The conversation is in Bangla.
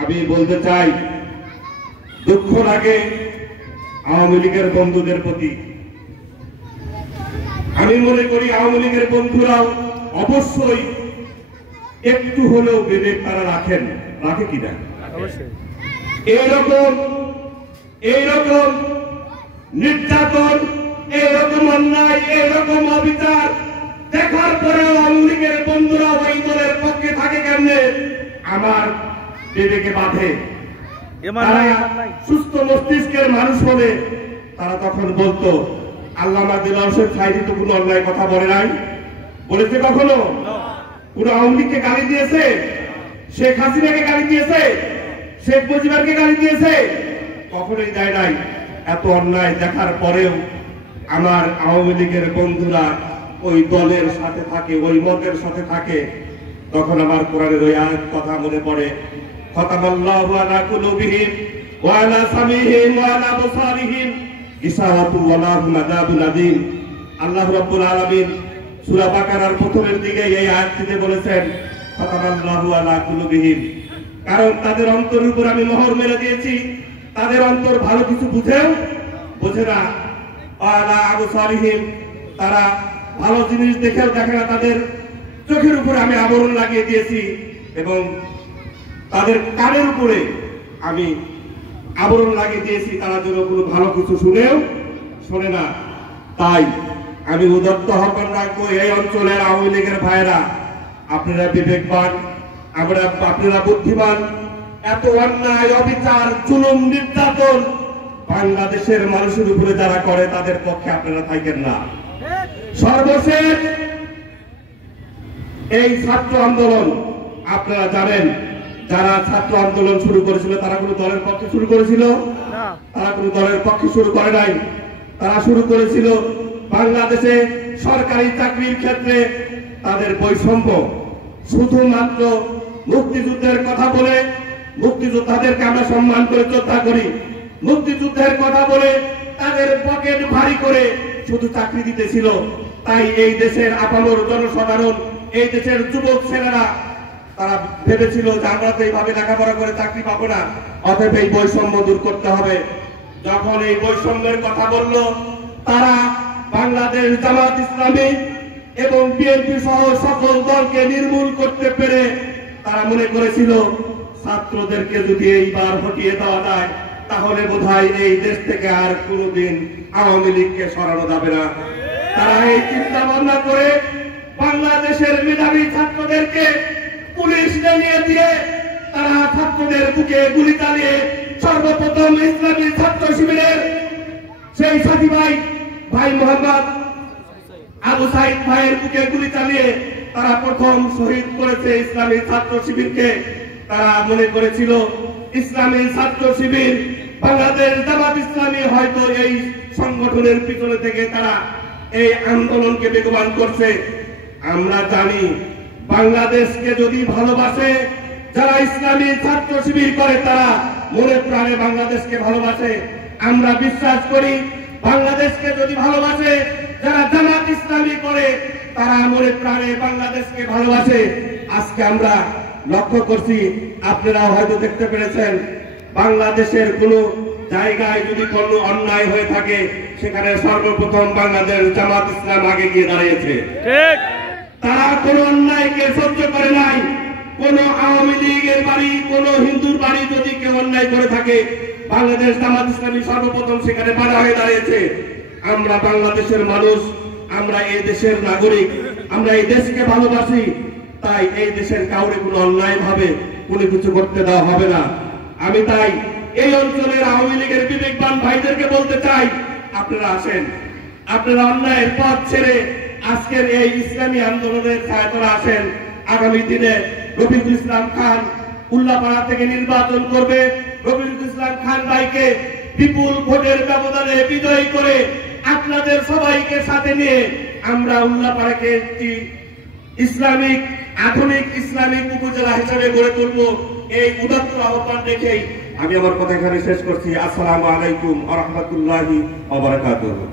আমি বলতে চাই, দুঃখ লাগে আওয়ামী লীগের বন্ধুদের প্রতি। আমি মনে করি আওয়ামী লীগের বন্ধুরাও অবশ্যই একটু হলেও বিবেক তারা রাখে কিনা। এইরকম নির্যাতন, এইরকম অন্যায়, এইরকম অবিচার দেখার পরেও আওয়ামী লীগের বন্ধুরা ওই দলের পক্ষে থাকে কেমনে আমার বিবেকে বাধে। সুস্থ মস্তিষ্কের মানুষ হলে তারা তখন বলতো, আল্লামা দিলওয়ার হোসেন সাঈদী তো কোনো অন্যায় কথা বলে নাই, বলেছে কখনো? কোন আওয়ামী লীগকে গালি দিয়েছে? শেখ হাসিনাকে গালি দিয়েছে? শেখ মুজিবকে গালি দিয়েছে? কখনোই দেয় নাই। এত অন্যায় দেখার পরেও আমার আওয়ামী লীগের বন্ধুরা ওই দলের সাথে থাকে, ওই মতের সাথে থাকে। তখন আমার কোরআনের ওই আয়াত কথা মনে পড়ে, খতামাল্লাহু আলা কুলুবিহিম ওয়া আলা সামিহিম ওয়া আলা আবসারিহিম গিশাওয়াতুন ওয়া লাহুম আযাবুন আযীম। আল্লাহ রাব্বুল আলামিন সূরা বাকারার প্রথমের দিকে এই আয়াতটিতে বলেছেন খতামাল্লাহু আলা কুলুবিহিম, কারণ তাদের অন্তরের উপর আমি মোহর মেরে দিয়েছি। তাদের অন্তর ভালো কিছু বোঝে না। আলা আবসারিহিম, তারা ভালো জিনিস দেখেও দেখে না। তাদের চোখের উপরে আমি আবরণ লাগিয়ে দিয়েছি এবং তাদের কানের উপরে আমি আবরণ লাগিয়ে দিয়েছি, তারা যেন কোনো ভালো কিছু শোনে না। তাই আমি উদাত্ত আহ্বান রাখবো, এই অঞ্চলের আওয়ামী লীগের ভাইয়েরা, আপনারা বিবেকবান, আপনারা বুদ্ধিমান। এত অন্যায়, অবিচার, জুলুম, নির্যাতন বাংলাদেশের মানুষের উপরে যারা করে তাদের পক্ষে আপনারা থাকেন না। সর্বশেষ এই ছাত্র আন্দোলন, আপনারা জানেন, যারা ছাত্র আন্দোলন শুরু করেছিল তারা কোনো দলের পক্ষে শুরু করেছিল? তারা কোনো দলের পক্ষে শুরু করে নাই। তারা শুরু করেছিল বাংলাদেশে সরকারি চাকরির ক্ষেত্রে তাদের বৈষম্য। শুধুমাত্র মুক্তিযুদ্ধের কথা বলে, মুক্তিযোদ্ধাদেরকে আমরা সম্মান করে শ্রদ্ধা করি, মুক্তিযুদ্ধের কথা বলে তাদের পকেট ভারী করে শুধু চাকরি দিতেছিল। তাই এই দেশের আপামর জনসাধারণ, এই দেশের যুবক ছেলেরা তারা ভেবেছিল যে আমরা তো এইভাবে লেখাপড়া করে চাকরি পাবো না, অতএব এই বৈষম্য দূর করতে হবে। যখন এই বৈষম্যের কথা বলল, তারা বাংলাদেশ জামাত ইসলামী এবং বিএনপি সহ সকল দলকে নির্মূল করতে পেরে তারা মনে করেছিল ছাত্রদেরকে যদি এইবার হটিয়ে দেওয়া যায় তাহলে বোধহয় এই দেশ থেকে আর কোনোদিন আওয়ামী লীগকে সরানো যাবে না। তারা এই চিন্তা ভাবনা করে বাংলাদেশের মেধাবী ছাত্রদেরকে পুলিশ নিয়ে দিয়ে তারা ছাত্রদের বুকে গুলি চালিয়ে সর্বপ্রথম ইসলামী ছাত্র শিবিরের সেই সাথী ভাই মোহাম্মদ আবু সাইদ ভাইয়ের বুকে গুলি চালিয়ে তারা প্রথম শহীদ করেছে ইসলামী ছাত্র শিবিরকে। তারা মনে করেছিল ইসলামী ছাত্র শিবির, বাংলাদেশ জামাত ইসলামী হয়তো এই সংগঠনের পিছনে থেকে তারা এই আন্দোলনকে বেগবান করছে। আমরা জানি বাংলাদেশকে যদি ভালোবাসে যারা ইসলামী ছাত্র শিবির করে তারা মনে প্রাণে বাংলাদেশকে ভালোবাসে। আমরা বিশ্বাস করি বাংলাদেশকে যদি ভালোবাসে যারা জামাত ইসলামী করে তারা মনে প্রাণে বাংলাদেশকে ভালোবাসে। আজকে আমরা লক্ষ্য করছি, আপনারা হয়তো দেখতে পেরেছেন, বাংলাদেশের কোনো জায়গায় যদি কোনো অন্যায় হয়ে থাকে সেখানে সর্বপ্রথম বাংলাদেশ জামাত ইসলাম আগে গিয়ে দাঁড়িয়েছে। তারা কোনো অন্যায়কে সহ্য করে নাই। কোন আওয়ামী লীগের বাড়ি, কোন হিন্দুর বাড়ি যদি কেউ অন্যায় করে থাকে বাংলাদেশ জামাত ইসলামী সর্বপ্রথম সেখানে বাধা হয়ে দাঁড়িয়েছে। আমরা বাংলাদেশের মানুষ, আমরা এই দেশের নাগরিক, আমরা এই দেশকে ভালোবাসি। তাই এই দেশের কাউরে কোনো অন্যায় ভাবে কোনো কিছু করতে দেওয়া হবে না। আমি তাই এই অঞ্চলের আওয়ামী লীগের বিবেকবান ভাইদেরকে বলতে চাই, আপনারা আসেন, আপনারা অন্যায়ের পথ ছেড়ে আজকের এই ইসলামী আন্দোলনের ছায়াতলে আসেন। আগামী দিনে রফিকুল ইসলাম খান উল্লাপাড়া থেকে নির্বাচন করবে। রফিকুল ইসলাম খান ভাইকে বিপুল ভোটের ব্যবধানে বিজয়ী করে আপনাদের সবাইকে সাথে নিয়ে আমরা উল্লাপাড়াকে একটি ইসলামিক, আধুনিক ইসলামিক উপজেলা হিসেবে গড়ে তুলব। এই উদাত্ত আহ্বান রেখেই আমি আমার কথা এখানে শেষ করছি। আসসালামু আলাইকুম ওয়া রাহমাতুল্লাহি ওয়া বারাকাতুহু।